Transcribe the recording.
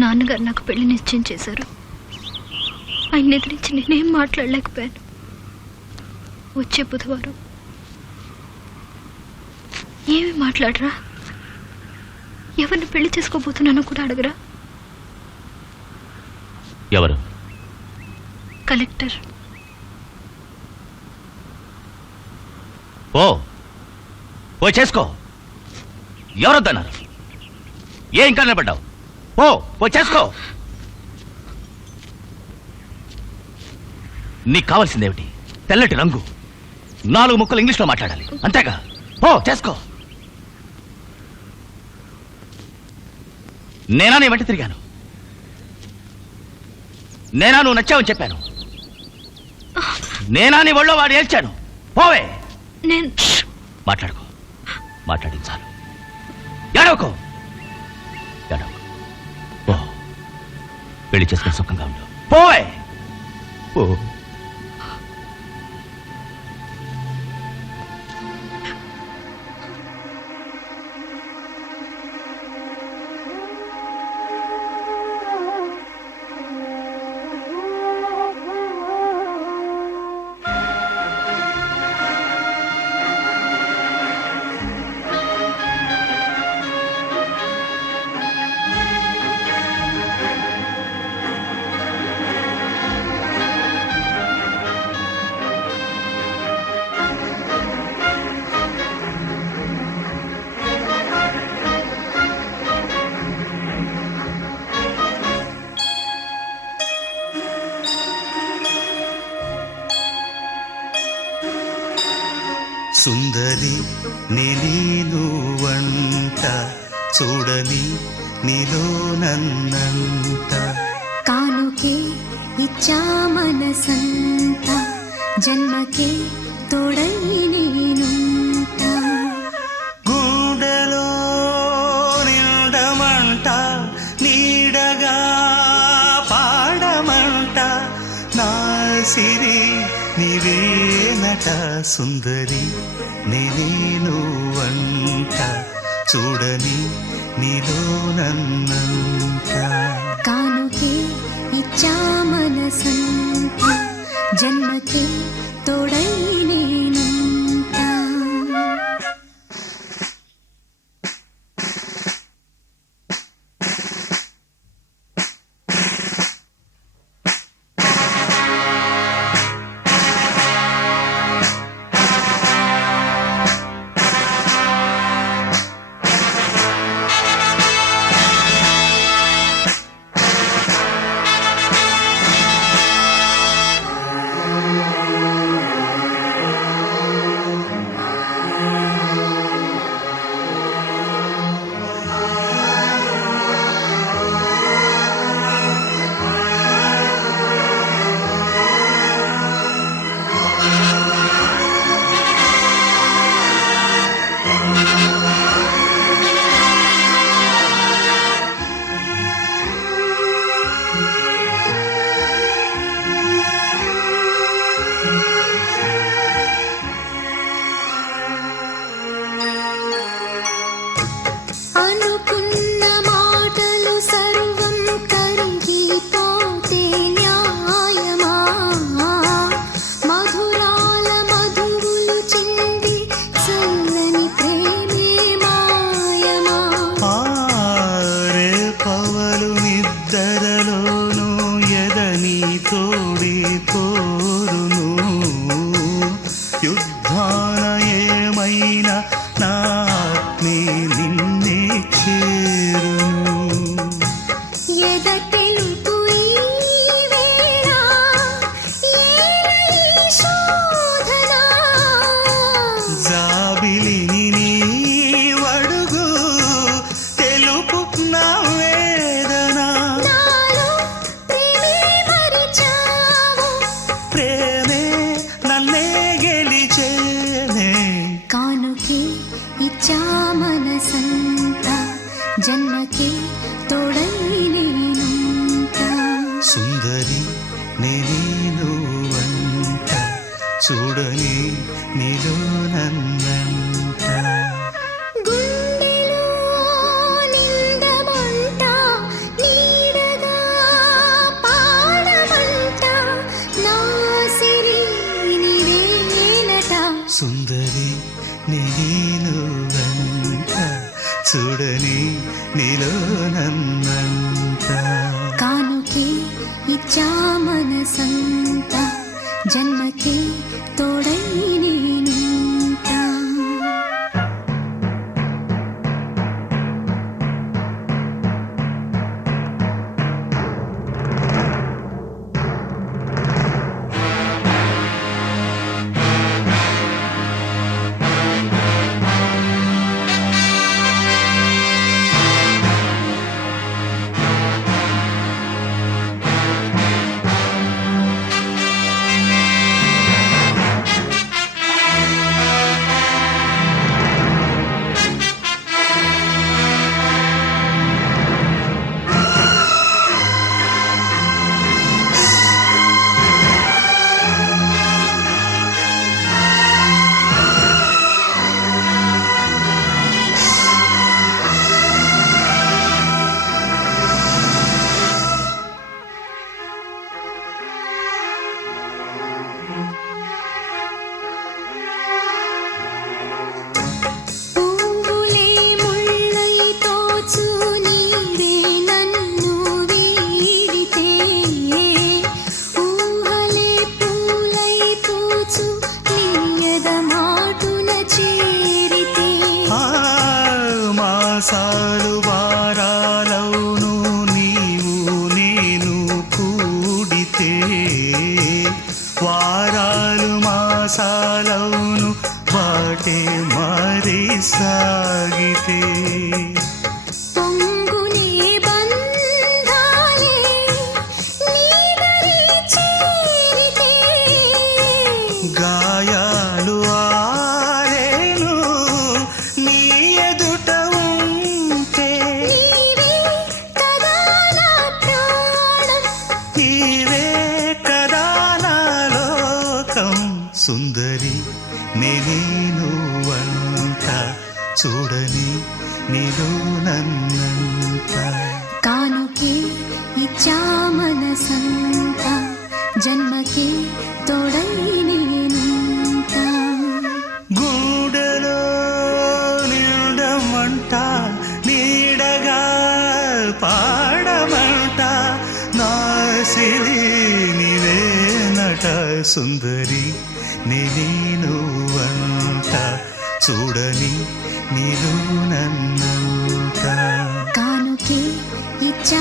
నాన్నగారు నాకు పెళ్లి నిశ్చయం చేశారు. ఆయన ఎదిరించి నేనేం మాట్లాడలేకపోయాను. వచ్చే బుధవారం ఏమి మాట్లాడరా? ఎవరిని పెళ్లి చేసుకోబోతున్నానో కూడా అడగరా? ఎవరు? కలెక్టర్. ఓ చేసుకో. ఎవరొద్దన్నారు? ఏ ఇంకా నిలబడ్డావు? ఓ చేసుకో. నీకు కావాల్సిందేమిటి? తెల్లటి రంగు, 4 ముక్కలు ఇంగ్లీష్లో మాట్లాడాలి, అంతేగా? ఓ చేసుకో. నేనా నీ వెంట తిరిగాను? నేనా నువ్వు నచ్చావని చెప్పాను? నేనా నీ ఒళ్ళో వాడు ఏడ్చాను? పోవే. నేను మాట్లాడుకో. మాట్లాడించాను. ఏడవకో. ఏడవకో. పో. పెళ్లి చేసుకుని సుఖంగా ఉండు. పోవే. పో. సుందరి నేను వంట చూడని నీలో నన్నంట. కానుకే ఇచ్చా మనసంత జన్మకే తోడై నేనుంట. గుండెలో నిండమంట నీడగా పాడమంట నా సిరి నీవేనట. సుందరి నేను వంట చూడని నీలో నన్నంట. కానుకే ఇచ్చా మనసంత జన్మకే తోడై నేనుంట. జన్మకి తోడై నేనుంట. సుందరి నేను వంట చూడని నీలో నన్నంట. గుండెలో నిండమంట నీడ చూడని నీలో నన్నంట కానుకే ఇచ్చా మనసంత జన్మకే తోడై నేనుంటా పువ్వులే ముళ్ళై తోచు నీరే నన్ను వీడితే ఊహలే పూలై పూచు నీయద మాటున చేరితే ఆ మాసాలు వారాలవును నీవు నేను కూడితే వారాలు మాసాలవును వాటే మారి సాగితే పొంగునే బంధాలే నీడని చేరితే గాయాలు ఆరేను నీ ఎదుట ఉంటే నీవే కదా నా ప్రాణం నీవే కదా నా లోకం సుందరి నేను వంట చూడని నీలో నన్నంట కానుకే ఇచ్చా మనసంత జన్మకే తోడై నేనుంటా గూడెలో నిండమంట నీడగా పాడమంట నా సిరి నీవేనట సుందరి నేను వంట చూడని నీలో నన్నంట కానుకే ఇచ్చా